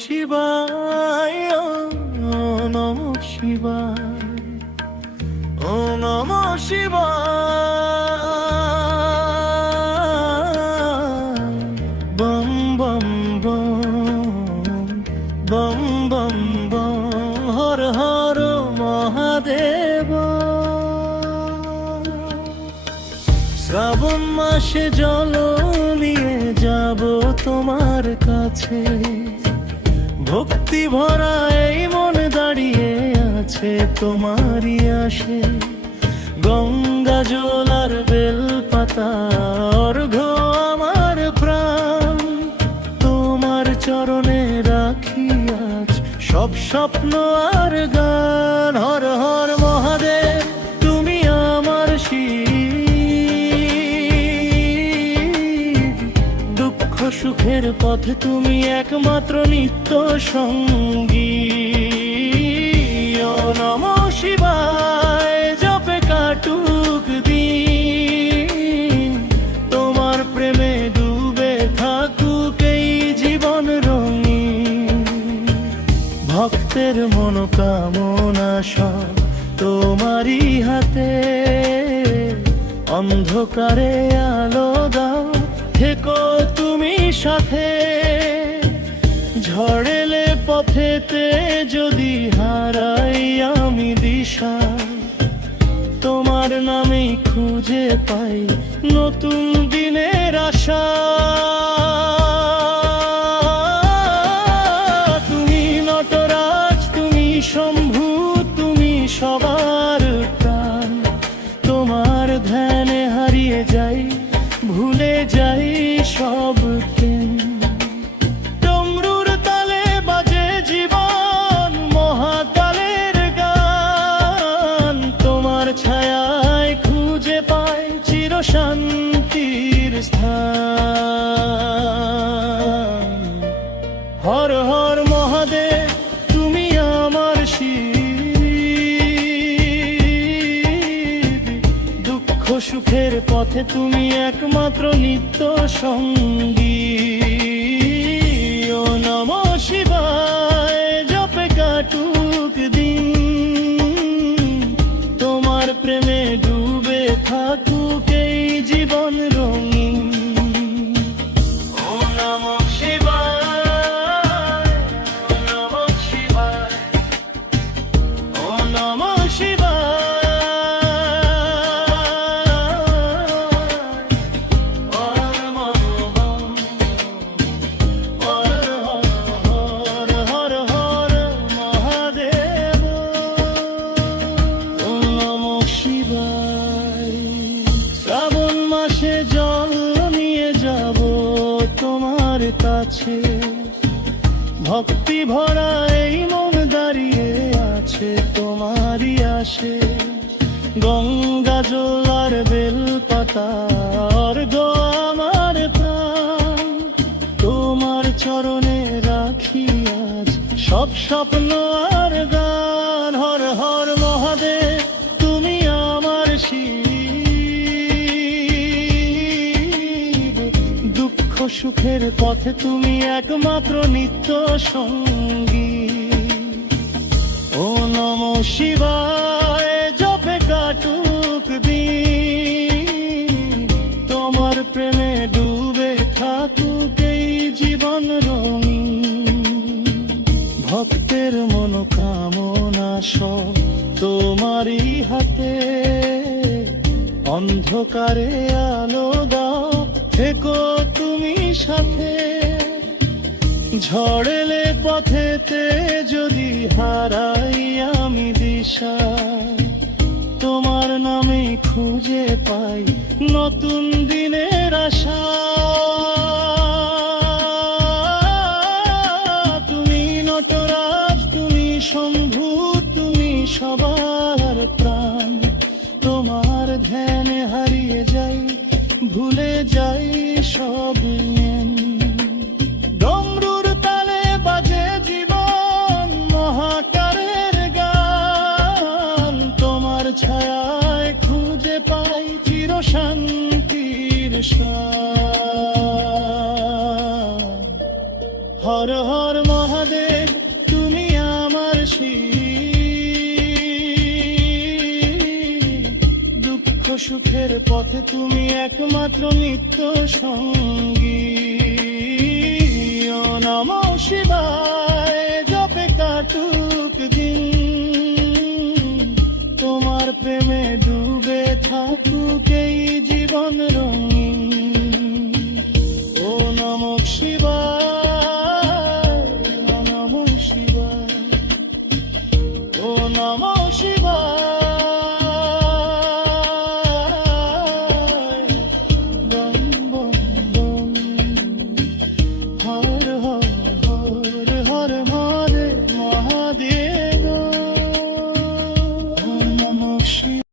শিবায়, ওম নমঃ শিবায়, ওম নমঃ শিবায়। বম বম বম, বম বম বম, হর হর মহাদেব। শ্রাবণ মাসে জল নিয়ে যাব তোমার কাছে, ভক্তি ভরা এই মন দাঁড়িয়ে আছে তোমারই আসে। গঙ্গা জল আর বেলপাতা অর্ঘ্য আমার প্রাণ, তোমার চরণে রাখি আজ সব স্বপ্ন আর গান। হর হর মহাদেব, তুমি আমার শিব, দুঃখ সুখের পথে তুমি একমাত্র নিত্য সঙ্গী। ও নমঃ শিবায়, জপে কাটুক দিন, তোমার প্রেমে ডুবে থাকুক এই জীবন রঙিন। ভক্তের মনোকামনা সব তোমারই হাতে, অন্ধকারে আলো দাও, থেকো তুমি সাথে। ঝড়েলে পথেতে যদি হারাই আমি দিশা, তোমার নামেই খুঁজে পাই নতুন দিনের আশা। তুমি নটরাজ, তুমি শম্ভু, তুমি সবার প্রাণ, তোমার ধ্যানে হারিয়ে যাই, ভুলে যাই সব দিন। ডমরুর তালে বাজে জীবন, মহাকালের গান, তোমার ছায়ায় খুঁজে পাই চির শান্তির স্থান। হর হর মহাদেব, তুমি আমার শিব, দুঃখ সুখের পথে তুমি একমাত্র নিত্য সঙ্গী। ও নমঃ শিবায়, জপে কাটুক দিন, তোমার প্রেমে ডুবে থাকুক এই জীবন রঙিন। ও নমঃ শিবায়, ও নমঃ শিবায়, ও নমঃ শিবায়। শ্রাবণ মাসে জল নিয়ে যাব তোমার কাছে, ভক্তি ভরা এই মন দাঁড়িয়ে আছে তোমারই আসে। গঙ্গা জল আর বেলপাতা অর্ঘ্য আমার প্রাণ, তোমার চরণে রাখি আজ সব স্বপ্ন আর গান। হর হর মহাদেব, তুমি আমার শিব, দুঃখ সুখের পথে তুমি একমাত্র নিত্য সঙ্গী। ও নমঃ শিবায়, জপে কাটুক দিন, তোমার প্রেমে ডুবে থাকুক এই জীবন রঙিন। ভক্তের মনোকামনা সব তোমারই হাতে, অন্ধকারে আলো দাও, থেকো তুমি সাথে। ঝড়েলে পথেতে যদি হারাই আমি দিশা, তোমার নামে খুঁজে পাই নতুন দিনের আশা। তুমি নটরাজ, তুমি শম্ভু, তুমি সবার প্রাণ, তোমার ধ্যানে হারিয়ে যাই, ভুলে যাই সব জ্ঞান। ডমরুর তালে বাজে জীবন, মহাকালের গান, তোমার ছায়ায় খুঁজে পাই চির শান্তির স্থান। হর হর মহাদেব তুমি আমার শিব, দুঃখ সুখের পথে তুমি একমাত্র নিত্য সঙ্গী।